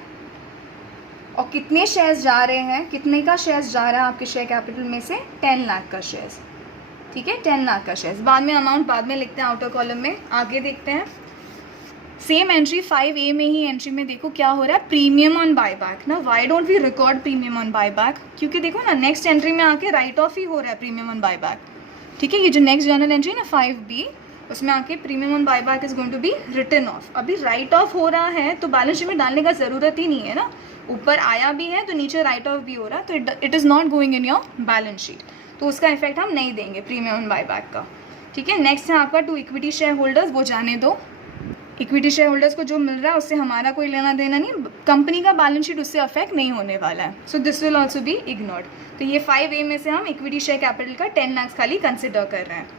और कितने शेयर्स जा रहे हैं, कितने का शेयर्स जा रहा है आपके शेयर कैपिटल में से, 10 लाख का शेयर्स, ठीक है, 10 लाख का शेयर्स। बाद में अमाउंट बाद में लिखते हैं आउटर कॉलम में, आगे देखते हैं। सेम एंट्री 5A में ही एंट्री में देखो क्या हो रहा है, प्रीमियम ऑन बाय बैक ना, why don't we record premium on buy back, क्योंकि देखो ना नेक्स्ट एंट्री में आके राइट ऑफ ही हो रहा है प्रीमियम ऑन बाय बैक, ठीक है। ये जो नेक्स्ट जर्नल एंट्री ना 5B, उसमें आके premium on buy back is going to be written off. अभी राइट ऑफ हो रहा है तो बैलेंस शीट में डालने का ज़रूरत ही नहीं है ना, ऊपर आया भी है तो नीचे राइट ऑफ भी हो रहा है, तो it is not going in your balance sheet, तो उसका इफेक्ट हम नहीं देंगे प्रीमियम ऑन बाय बैक का, ठीक है। नेक्स्ट है आपका 2 इक्विटी शेयर होल्डर्स, वो जाने दो, इक्विटी शेयर होल्डर्स को जो मिल रहा है उससे हमारा कोई लेना देना नहीं, कंपनी का बैलेंस शीट उससे अफेक्ट नहीं होने वाला है, so this will also be ignored. तो ये 5A में से हम इक्विटी शेयर कैपिटल का 10 लाख खाली कंसिडर कर रहे हैं।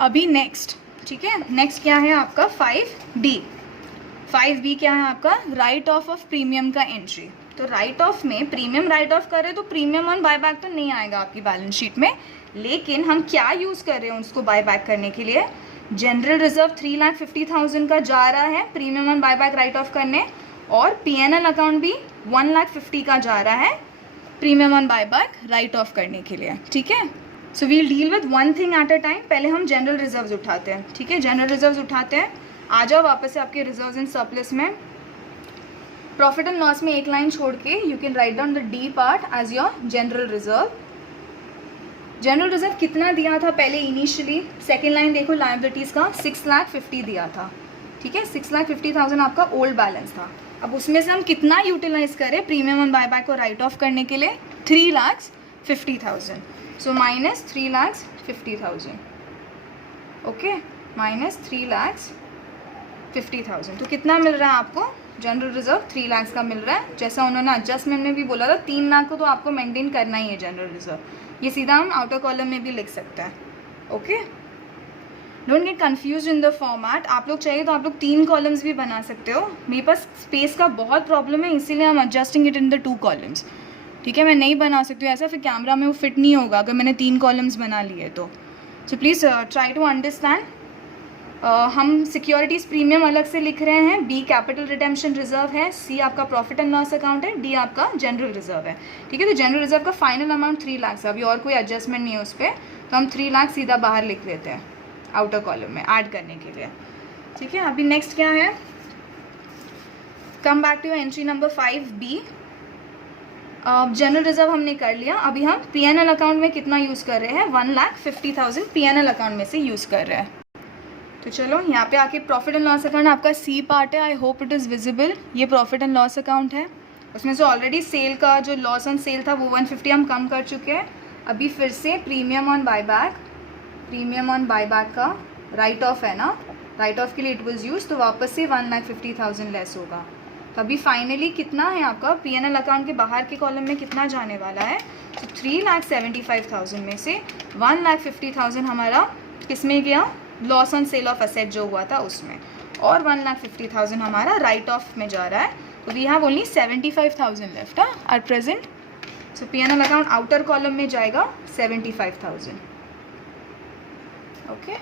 अभी नेक्स्ट, ठीक है, नेक्स्ट क्या है आपका 5B। 5B क्या है आपका, राइट ऑफ प्रीमियम का एंट्री, तो राइट ऑफ में प्रीमियम राइट ऑफ कर रहे हैं तो प्रीमियम ऑन बाय बैक तो नहीं आएगा आपकी बैलेंस शीट में, लेकिन हम क्या यूज़ कर रहे हैं उसको बाय बैक करने के लिए, जनरल रिजर्व 3,50,000 का जा रहा है premium on buy back write off करने, और PNL अकाउंट भी 1,50,000 का जा रहा है premium on buy back write off करने के लिए, ठीक है। So we'll deal with one thing at a time. पहले हम जनरल रिजर्व्स उठाते हैं, ठीक है, जनरल रिजर्व्स उठाते हैं। आ जाओ वापस से आपके रिजर्व्स इन सरप्लस में, प्रॉफिट एंड लॉस में एक लाइन छोड़ के you can write down the D part as your general reserve. General reserve कितना दिया था पहले इनिशियली, सेकेंड लाइन देखो लायबिलिटीज़ का 6,50,000 दिया था, ठीक है, 6,50,000 आपका ओल्ड बैलेंस था। अब उसमें से हम कितना यूटिलाइज करें प्रीमियम ऑन बाय बैक को राइट ऑफ करने के लिए, 3,50,000। So minus 3,50,000, okay, minus 3,50,000। तो कितना मिल रहा है आपको, जनरल रिजर्व 3 लाख का मिल रहा है। जैसा उन्होंने एडजस्टमेंट में भी बोला था 3 लाख को तो आपको मेंटेन करना ही है जनरल रिजर्व, ये सीधा हम आउटर कॉलम में भी लिख सकते हैं, okay. Don't get confuse in the format. आप लोग चाहिए तो आप लोग 3 कॉलम्स भी बना सकते हो। मेरे पास स्पेस का बहुत प्रॉब्लम है, इसीलिए हम adjusting it in the 2 columns, ठीक है। मैं नहीं बना सकती हूँ ऐसा, फिर कैमरा में वो फिट नहीं होगा अगर मैंने 3 कॉलम्स बना लिए तो। So please try to understand. हम सिक्योरिटीज़ प्रीमियम अलग से लिख रहे हैं, B कैपिटल रिडेम्पशन रिजर्व है, C आपका प्रॉफिट एंड लॉस अकाउंट है, D आपका जनरल रिजर्व है, ठीक है। तो जनरल रिजर्व का फाइनल अमाउंट 3 लाख है, अभी और कोई एडजस्टमेंट नहीं है उस पर, तो हम 3 लाख सीधा बाहर लिख लेते हैं आउटर कॉलम में ऐड करने के लिए, ठीक है। अभी नेक्स्ट क्या है, come back to entry number 5B। General reserve हमने कर लिया, अभी हम PNL अकाउंट में कितना यूज़ कर रहे हैं, 1,50,000 PNL अकाउंट में से यूज़ कर रहे हैं। तो चलो यहाँ पे आके प्रॉफिट एंड लॉस अकाउंट आपका C पार्ट है, I hope it is visible. ये प्रॉफिट एंड लॉस अकाउंट है, उसमें से ऑलरेडी सेल का जो लॉस ऑन सेल था वो 150 हम कम कर चुके हैं। अभी फिर से premium on buyback, premium on buyback का राइट ऑफ है ना, राइट ऑफ के लिए इट वाज यूज, तो वापस से 1,50,000 लेस होगा। तो अभी फाइनली कितना है आपका PNL अकाउंट के बाहर के कॉलम में कितना जाने वाला है, तो 3,75,000 में से 1,50,000 हमारा किस में गया, loss on sale of asset जो हुआ था उसमें, और 1,50,000 हमारा राइट ऑफ में जा रहा है। तो we have only 75,000 left at present. So PNL account outer column में जाएगा 75,000, ओके।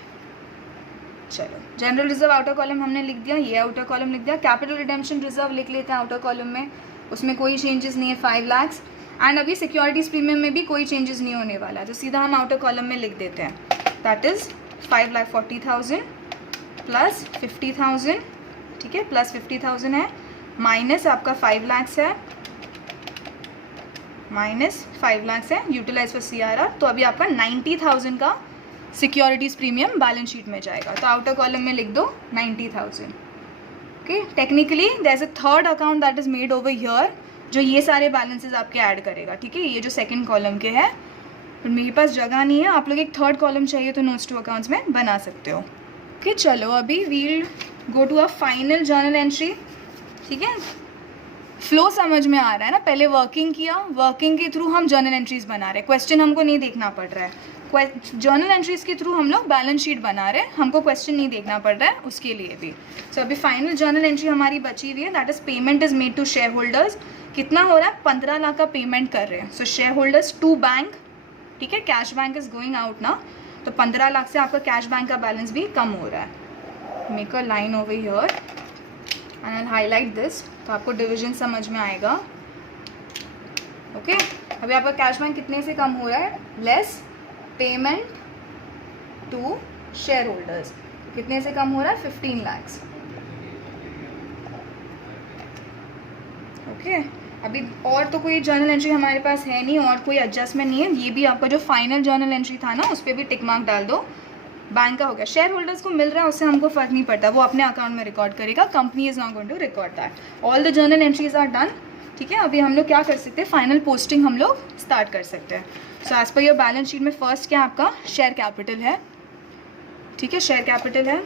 चलो जनरल रिजर्व आउटर कॉलम हमने लिख दिया, ये आउटर कॉलम लिख दिया। कैपिटल रिडेम्पशन रिजर्व लिख लेते हैं आउटर कॉलम में, उसमें कोई चेंजेस नहीं है, 5 लाख। एंड अभी सिक्योरिटीज़ प्रीमियम में भी कोई चेंजेस नहीं होने वाला है, तो सीधा हम आउटर कॉलम में लिख देते हैं, दैट इज़ 5,40,000 प्लस 50,000, ठीक है, प्लस 50,000 है, माइनस आपका 5 लाख है, माइनस 5 लाख है यूटिलाइज फॉर CRR। तो अभी आपका 90,000 का सिक्योरिटीज़ प्रीमियम बैलेंस शीट में जाएगा, तो आउटर कॉलम में लिख दो 90,000, okay. Technically there is a third account that is made over here जो ये सारे बैलेंसेस आपके ऐड करेगा, ठीक है, ये जो सेकंड कॉलम के है, पर मेरे पास जगह नहीं है, आप लोग एक थर्ड कॉलम चाहिए तो नोट्स टू अकाउंट्स में बना सकते हो, ओके। चलो अभी we'll go to a final journal entry, ठीक है। फ्लो समझ में आ रहा है ना, पहले वर्किंग किया, वर्किंग के थ्रू हम जर्नल एंट्रीज बना रहे हैं, क्वेश्चन हमको नहीं देखना पड़ रहा है, जर्नल एंट्रीज के थ्रू हम लोग बैलेंस शीट बना रहे हैं, हमको क्वेश्चन नहीं देखना पड़ रहा है उसके लिए भी। सो अभी फाइनल जर्नल एंट्री हमारी बची हुई है, that is payment is made to share holders. कितना हो रहा है, 15 लाख का पेमेंट कर रहे हैं। So shareholders to bank, ठीक है, cash bank is going out ना, तो 15 लाख से आपका कैश बैंक का बैलेंस भी कम हो रहा है। Make a line over here and I highlight this, तो आपको डिविजन समझ में आएगा, ओके। अभी आपका कैश बैंक कितने से कम हो रहा है, less payment to share holders, कितने से कम हो रहा है, 15 लाख, ओके। अभी और तो कोई जर्नल एंट्री हमारे पास है नहीं, और कोई एडजस्टमेंट नहीं है। ये भी आपका जो फाइनल जर्नल एंट्री था ना, उस पर भी टिक मार्क डाल दो, बैंक का हो गया। शेयर होल्डर्स को मिल रहा है उससे हमको फर्क नहीं पड़ता, वो अपने अकाउंट में रिकॉर्ड करेगा, company is not going to record that. All the journal entries are done, ठीक है। अभी हम लोग क्या कर सकते हैं, फाइनल पोस्टिंग हम लोग स्टार्ट कर सकते हैं। So as per your balance sheet में फर्स्ट क्या आपका शेयर कैपिटल है, ठीक है, शेयर कैपिटल है,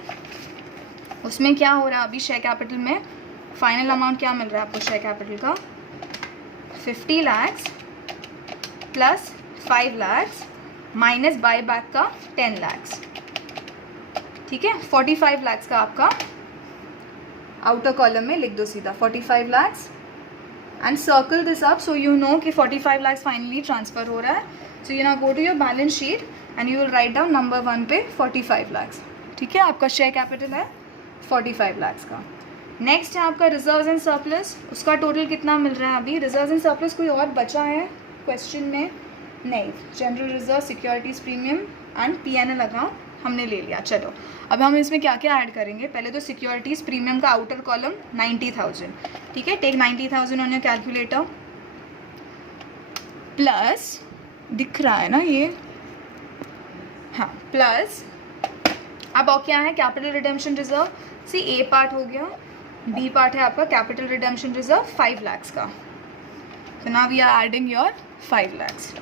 उसमें क्या हो रहा है अभी शेयर कैपिटल में फाइनल अमाउंट क्या मिल रहा है आपको शेयर कैपिटल का, 50 lakh plus 5 lakh minus buy back का 10 लाख, ठीक है। 45 लाख का आपका आउटर कॉलम में लिख दो सीधा, 45 lakh and circle this up so you know कि 45 lakhs फाइनली ट्रांसफ़र हो रहा है. So you now go to your balance sheet and you will write down number 1 पे 45 lakhs. ठीक है, आपका शेयर कैपिटल है 45 lakhs का. नेक्स्ट है आपका रिजर्व्स एंड सरप्लस. उसका टोटल कितना मिल रहा है अभी? रिजर्व्स एंड सरप्लस कोई और बचा है क्वेश्चन में? नहीं. General reserve, securities premium and P&L account हमने ले लिया. चलो अब हम इसमें क्या क्या ऐड करेंगे. पहले तो सिक्योरिटीज़ प्रीमियम का आउटर कॉलम 90,000. ठीक है, take 90,000 on your calculator plus, दिख रहा है ना ये, हाँ, प्लस अब और क्या है? Capital redemption reserve. C A part हो गया, बी पार्ट है आपका कैपिटल रिडेम्पशन रिजर्व 5 lakhs का. तो now we are adding your 5 lakhs.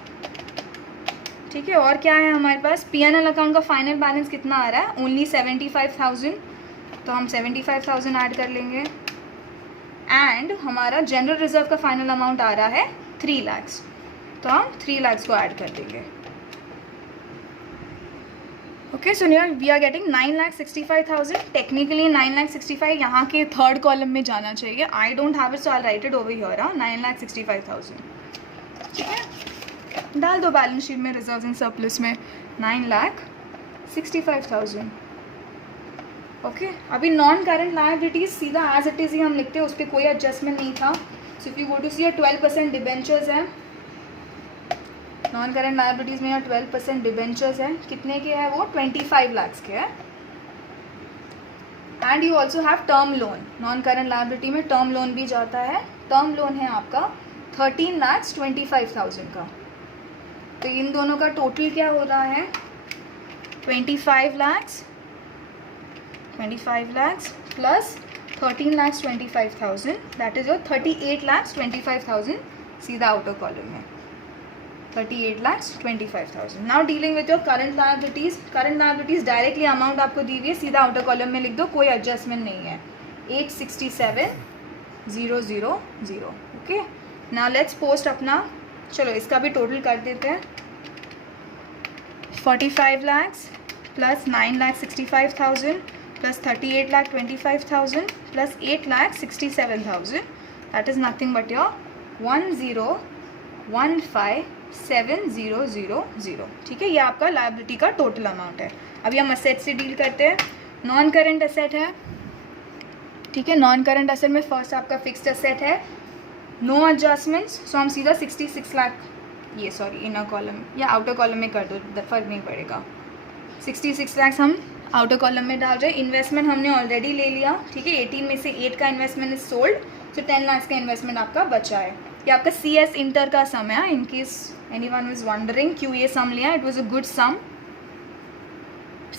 ठीक है, और क्या है हमारे पास? P&L अकाउंट का फाइनल बैलेंस कितना आ रहा है? ओनली 75,000. तो हम 75,000 ऐड कर लेंगे. एंड हमारा जनरल रिजर्व का फाइनल अमाउंट आ रहा है 3 lakhs. तो हम 3 lakhs को ऐड कर देंगे. Okay, so near we are getting 9,65,000. Technically 9,65,000 यहाँ के थर्ड कॉलम में जाना चाहिए. I don't have it so I write it over here. 9,65,000. ठीक है, डाल दो बैलेंस शीट में रिजर्व्स एंड सरप्लस में 9,65,000. ओके, अभी नॉन करंट लायबिलिटीज सीधा एज इट इज़ ही हम लिखते हैं, उस पर कोई एडजस्टमेंट नहीं था. So if you go to see 12% debentures है. नॉन करंट लायबिलिटीज़ में 12% डिबेंचर्स है. कितने के है वो? 25 lakhs के है. And you also have term loan. Non current liability में टर्म लोन भी जाता है. टर्म लोन है आपका 13,25,000 का. तो इन दोनों का टोटल क्या हो रहा है? 25 lakhs plus 13,25,000, that is your 38,25,000 सीधा आउटर कॉलम में. 38,25,000. Now dealing with your current liabilities. Current liabilities directly amount आपको दी हुई है, सीधा आउटर कॉलम में लिख दो, कोई एडजस्टमेंट नहीं है. 867,000. ओके, नाउ लेट्स पोस्ट अपना. चलो इसका भी टोटल कर देते हैं. 45 lakhs plus 9,65,000 plus 38,25,000 plus 8,67,000. That is nothing but your 1,015,7,000. ठीक है, ये आपका लायबिलिटी का टोटल अमाउंट है. अभी हम असेट से डील करते हैं. नॉन करंट असेट है. ठीक है, नॉन करंट असेट में फर्स्ट आपका फिक्स्ड असेट है, नो एडजस्टमेंट्स. सो हम सीधा 66 लाख, ये सॉरी इनर कॉलम या आउटर कॉलम में कर दो, फर्क नहीं पड़ेगा. 66 lakhs हम आउटर कॉलम में डाल रहे हैं. इन्वेस्टमेंट हमने ऑलरेडी ले लिया. ठीक है, 18 में से 8 का investment is sold. So 10 lakhs का इन्वेस्टमेंट आपका बचा है. ये आपका CS इंटर का सम है, in case anyone was wondering क्यों ये सम लिया. इट वाज अ गुड सम,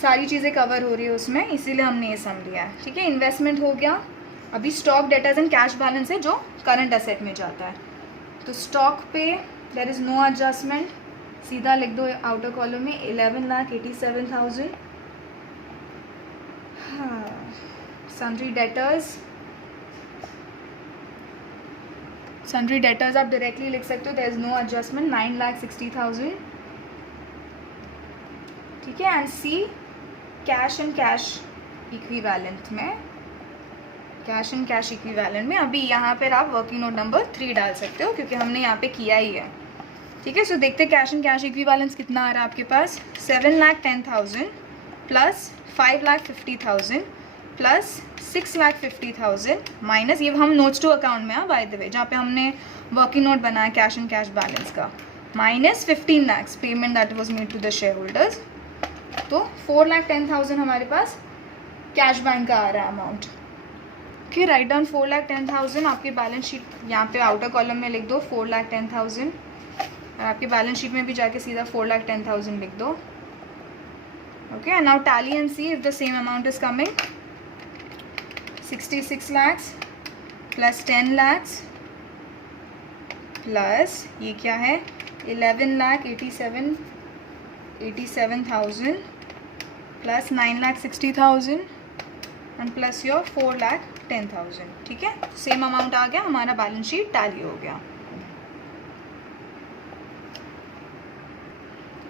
सारी चीज़ें कवर हो रही है उसमें, इसीलिए हमने ये सम लिया है. ठीक है, इन्वेस्टमेंट हो गया. अभी stock, debtors and cash balance है जो करंट असेट में जाता है. तो स्टॉक पे देयर इज़ नो एडजस्टमेंट, सीधा लिख दो आउटर कॉलम में 11,87,000. सन्ड्री डेटर्स आप डायरेक्टली लिख सकते हो, देयर इज़ नो एडजस्टमेंट, 9,60,000. ठीक है, and see cash and cash equivalent में अभी यहाँ पर आप वर्किंग नोट नंबर 3 डाल सकते हो, क्योंकि हमने यहाँ पे किया ही है. ठीक है, सो देखते हैं कैश एंड कैश इक्विवेलेंस कितना आ रहा है आपके पास. 7,10,000 प्लस 5,50,000 प्लस 6,50,000 माइनस, ये हम नोट्स टू अकाउंट में बाय द वे, जहाँ पे हमने वर्किंग नोट बनाया कैश एंड कैश बैलेंस का, minus 15 lakhs payment that was made to the shareholders. तो 4,10,000 हमारे पास कैश बैंक का आ रहा है अमाउंट. Okay, write down 4,10,000. आपकी बैलेंस शीट यहाँ पे आउटर कॉलम में लिख दो 4,10,000, और आपकी बैलेंस शीट में भी जाके सीधा 4,10,000 लिख दो. Okay, and now tally and see if the same amount is coming. 66 lakhs plus 10 lakhs plus ये क्या है 11,87,000 प्लस 9,60,000 एंड प्लस योर 4,10,000. ठीक है, सेम अमाउंट आ गया, हमारा बैलेंस शीट टैली हो गया.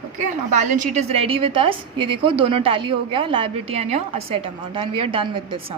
Okay, balance sheet is ready with us. ये देखो दोनों टैली हो गया, liability and your asset amount, and we are done with this some.